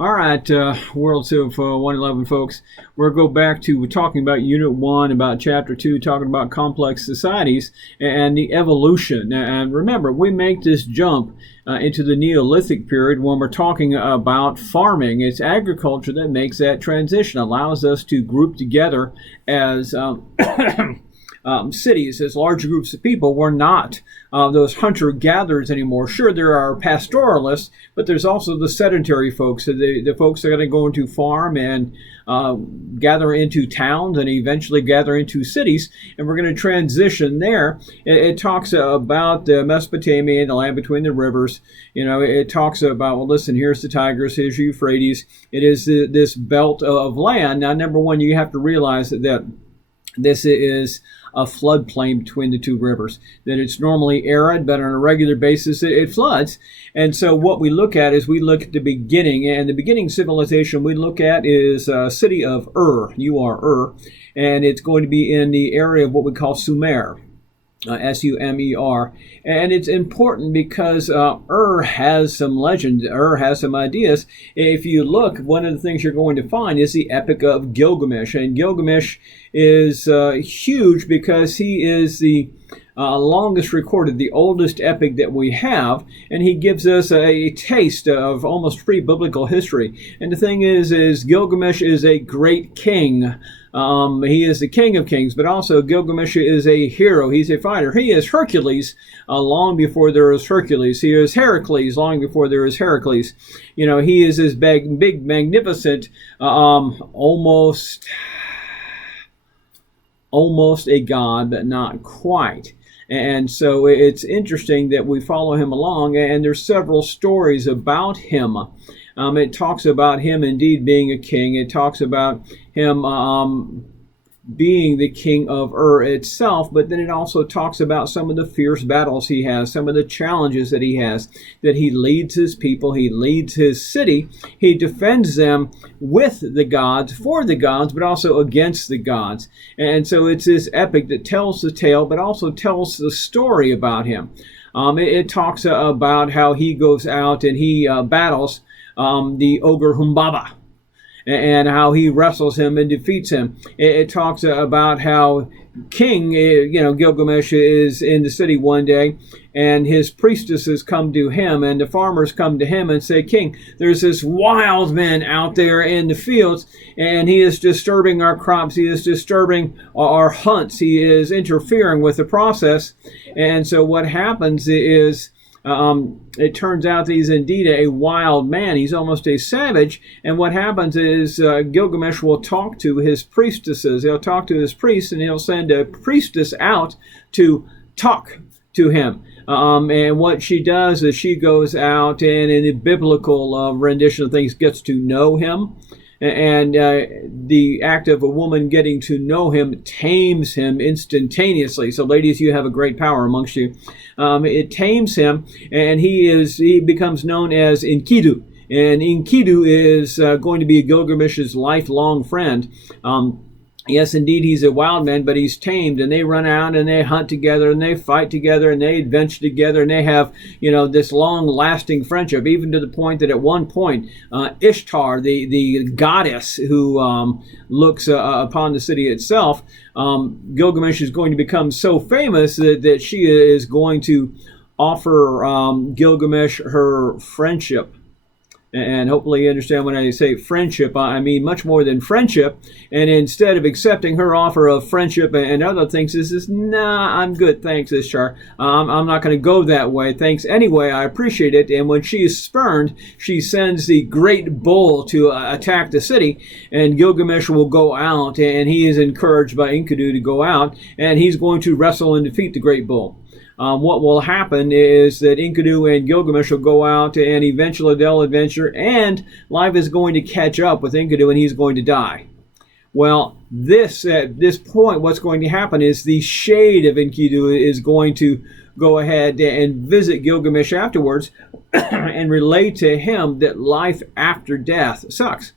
All right, Worlds of 111 folks, we're going to go back to talking about Unit 1, about Chapter 2, talking about complex societies and the evolution. And remember, we make this jump into the Neolithic period when we're talking about farming. It's agriculture that makes that transition, allows us to group together as cities, as large groups of people. We're not those hunter-gatherers anymore. Sure, there are pastoralists, but there's also the sedentary folks, the folks that are going to go into farm and gather into towns and eventually gather into cities, and we're going to transition there. It talks about Mesopotamia, the land between the rivers. It talks about, well, listen, here's the Tigris, here's Euphrates. It is this belt of land. Now, number one, you have to realize that this is a floodplain between the two rivers, that it's normally arid, but on a regular basis it floods. And so what we look at is we look at the beginning, and the beginning civilization we look at is a city of Ur, Ur, and it's going to be in the area of what we call Sumer. Sumer, and it's important because Ur has some legend, Ur has some ideas. If you look, one of the things you're going to find is the Epic of Gilgamesh, and Gilgamesh is huge because he is the longest recorded, the oldest epic that we have, and he gives us a taste of almost pre-biblical history. And the thing is Gilgamesh is a great king. He is the king of kings, but also Gilgamesh is a hero. He's a fighter. He is Hercules long before there was Hercules. He is Heracles long before there was Heracles. He is this big magnificent, almost a god, but not quite. And so it's interesting that we follow him along, and there's several stories about him. It talks about him indeed being a king. It talks about him being the king of Ur itself, but then it also talks about some of the fierce battles he has, some of the challenges that he has, that he leads his people, he leads his city, he defends them with the gods, for the gods, but also against the gods. And so it's this epic that tells the tale, but also tells the story about him. It talks about how he goes out and he battles the ogre Humbaba, and how he wrestles him and defeats him. It talks about how King, Gilgamesh is in the city one day, and his priestesses come to him, and the farmers come to him and say, King, there's this wild man out there in the fields, and he is disturbing our crops, he is disturbing our hunts, he is interfering with the process. And so what happens is, it turns out that he's indeed a wild man. He's almost a savage. And what happens is Gilgamesh will talk to his priestesses. He'll talk to his priests, and he'll send a priestess out to talk to him. And what she does is she goes out and, in the biblical rendition of things, gets to know him. And the act of a woman getting to know him tames him instantaneously. So, ladies, you have a great power amongst you. It tames him, and he becomes known as Enkidu. And Enkidu is going to be Gilgamesh's lifelong friend. Yes, indeed, he's a wild man, but he's tamed, and they run out and they hunt together and they fight together and they adventure together, and they have, this long-lasting friendship, even to the point that at one point, Ishtar, the goddess who looks upon the city itself, Gilgamesh is going to become so famous that she is going to offer Gilgamesh her friendship. And hopefully you understand when I say friendship, I mean much more than friendship. And instead of accepting her offer of friendship and other things, this is, nah, I'm good, thanks, Ishtar. I'm not going to go that way. Thanks anyway, I appreciate it. And when she is spurned, she sends the great bull to attack the city. And Gilgamesh will go out, and he is encouraged by Enkidu to go out, and he's going to wrestle and defeat the great bull. What will happen is that Enkidu and Gilgamesh will go out, and eventually they'll adventure, and life is going to catch up with Enkidu, and he's going to die. Well, at this point, what's going to happen is the shade of Enkidu is going to go ahead and visit Gilgamesh afterwards and relate to him that life after death sucks.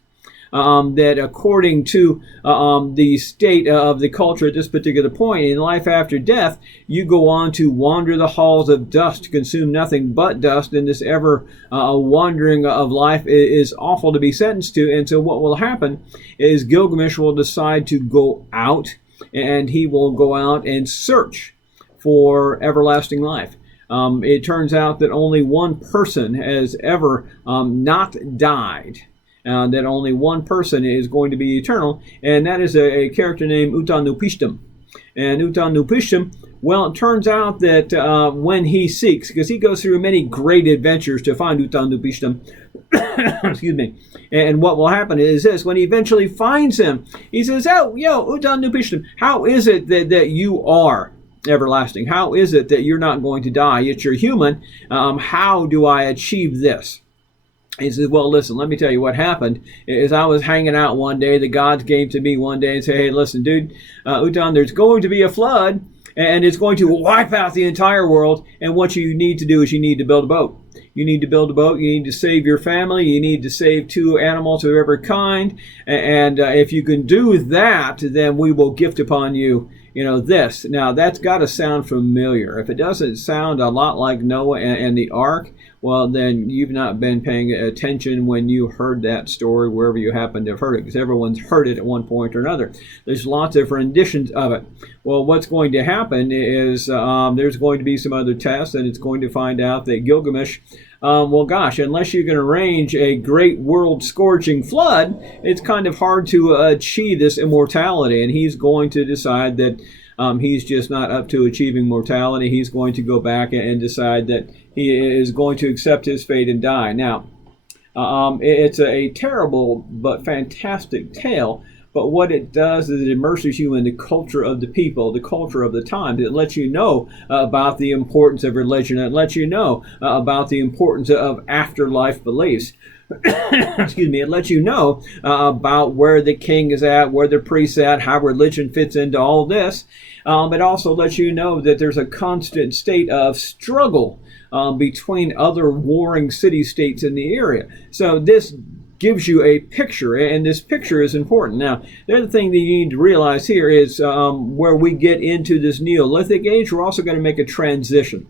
that according to the state of the culture at this particular point in life after death, you go on to wander the halls of dust, consume nothing but dust, and this ever wandering of life is awful to be sentenced to. And so what will happen is Gilgamesh will decide to go out, and he will go out and search for everlasting life. It turns out that only one person has ever not died. That only one person is going to be eternal, and that is a character named Utanupishtim. And Utanupishtim, well, it turns out that when he seeks, because he goes through many great adventures to find Utanupishtim, excuse me, and what will happen is this: when he eventually finds him, he says, "Oh, yo, Utanupishtim, how is it that you are everlasting? How is it that you're not going to die? Yet you're human. How do I achieve this?" He says, "Well, listen, let me tell you what happened. Is I was hanging out one day, the gods came to me one day and said, hey, listen, dude, Utan, there's going to be a flood, and it's going to wipe out the entire world, and what you need to do is you need to build a boat. You need to build a boat. You need to save your family. You need to save 2 animals of every kind. And if you can do that, then we will gift upon you, this." Now, that's got to sound familiar. If it doesn't sound a lot like Noah and the ark, well, then you've not been paying attention when you heard that story, wherever you happen to have heard it, because everyone's heard it at one point or another. There's lots of renditions of it. Well, what's going to happen is there's going to be some other tests, and it's going to find out that Gilgamesh, well, gosh, unless you can arrange a great world-scourging flood, it's kind of hard to achieve this immortality, and he's going to decide that he's just not up to achieving mortality. He's going to go back and decide that he is going to accept his fate and die. Now, it's a terrible but fantastic tale, but what it does is it immerses you in the culture of the people, the culture of the times. It lets you know about the importance of religion. It lets you know about the importance of afterlife beliefs. Excuse me. It lets you know about where the king is at, where the priest's at, how religion fits into all this. It also lets you know that there's a constant state of struggle between other warring city-states in the area. So this gives you a picture, and this picture is important. Now, the other thing that you need to realize here is where we get into this Neolithic age, we're also going to make a transition.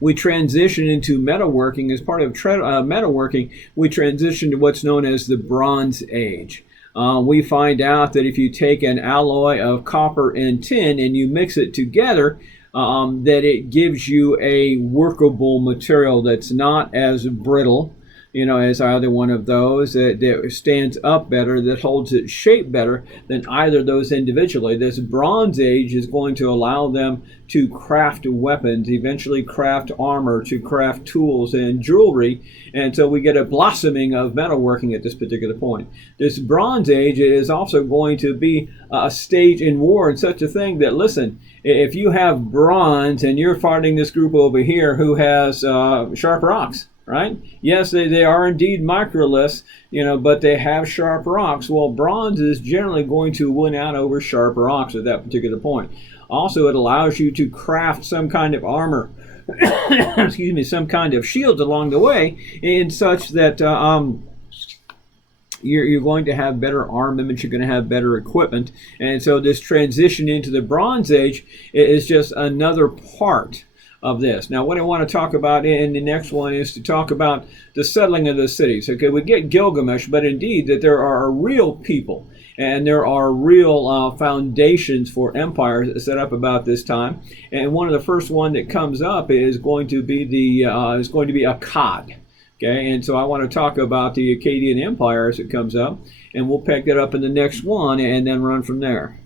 We transition into metalworking. As part of metalworking, we transition to what's known as the Bronze Age. We find out that if you take an alloy of copper and tin and you mix it together, that it gives you a workable material that's not as brittle, as either one of those, that stands up better, that holds its shape better than either of those individually. This Bronze Age is going to allow them to craft weapons, eventually craft armor, to craft tools and jewelry, and so we get a blossoming of metalworking at this particular point. This Bronze Age is also going to be a stage in war and such a thing that, listen, if you have bronze and you're fighting this group over here who has sharp rocks, right? Yes, they are indeed microliths, but they have sharp rocks. Well, bronze is generally going to win out over sharp rocks at that particular point. Also, it allows you to craft some kind of armor, excuse me, some kind of shield along the way, in such that you're going to have better armament, you're going to have better equipment. And so this transition into the Bronze Age is just another part of this. Now, what I want to talk about in the next one is to talk about the settling of the cities. Okay, we get Gilgamesh, but indeed that there are real people and there are real foundations for empires set up about this time. And one of the first one that comes up is going to be Akkad. Okay, and so I want to talk about the Akkadian Empire as it comes up, and we'll pick it up in the next one and then run from there.